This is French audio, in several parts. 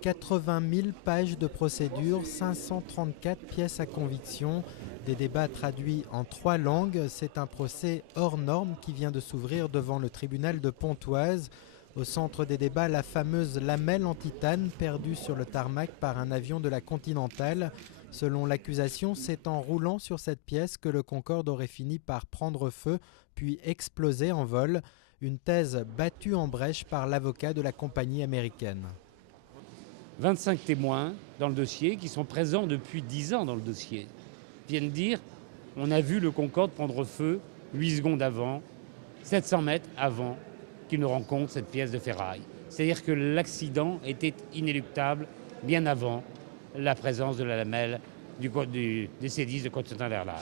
80 000 pages de procédure, 534 pièces à conviction, des débats traduits en 3 langues. C'est un procès hors norme qui vient de s'ouvrir devant le tribunal de Pontoise. Au centre des débats, la fameuse lamelle en titane perdue sur le tarmac par un avion de la Continentale. Selon l'accusation, c'est en roulant sur cette pièce que le Concorde aurait fini par prendre feu, puis exploser en vol. Une thèse battue en brèche par l'avocat de la compagnie américaine. 25 témoins dans le dossier, qui sont présents depuis 10 ans dans le dossier, viennent dire on a vu le Concorde prendre feu 8 secondes avant, 700 mètres avant qu'il ne rencontre cette pièce de ferraille. C'est-à-dire que l'accident était inéluctable bien avant la présence de la lamelle des C-10 de Continental Airlines.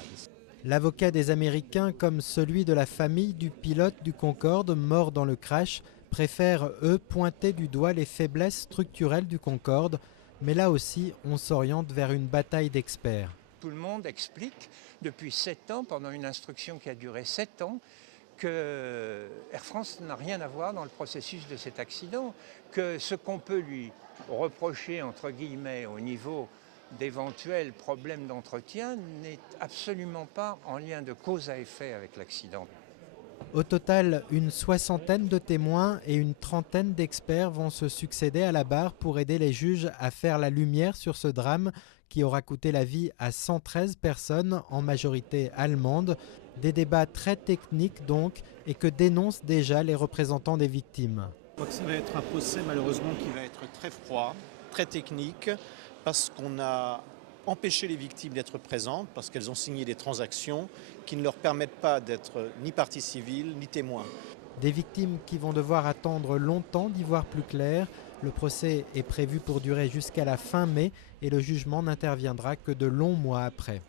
L'avocat des Américains, comme celui de la famille du pilote du Concorde mort dans le crash, préfèrent, eux, pointer du doigt les faiblesses structurelles du Concorde. Mais là aussi, on s'oriente vers une bataille d'experts. Tout le monde explique depuis 7 ans, pendant une instruction qui a duré 7 ans, que Air France n'a rien à voir dans le processus de cet accident, que ce qu'on peut lui reprocher, entre guillemets, au niveau d'éventuels problèmes d'entretien n'est absolument pas en lien de cause à effet avec l'accident. Au total, une 60aine de témoins et une 30aine d'experts vont se succéder à la barre pour aider les juges à faire la lumière sur ce drame qui aura coûté la vie à 113 personnes, en majorité allemandes. Des débats très techniques donc, et que dénoncent déjà les représentants des victimes. Je crois que ça va être un procès malheureusement qui va être très froid, très technique, parce qu'on a empêché les victimes d'être présentes, parce qu'elles ont signé des transactions qui ne leur permettent pas d'être ni partie civile ni témoin. Des victimes qui vont devoir attendre longtemps d'y voir plus clair. Le procès est prévu pour durer jusqu'à la fin mai et le jugement n'interviendra que de longs mois après.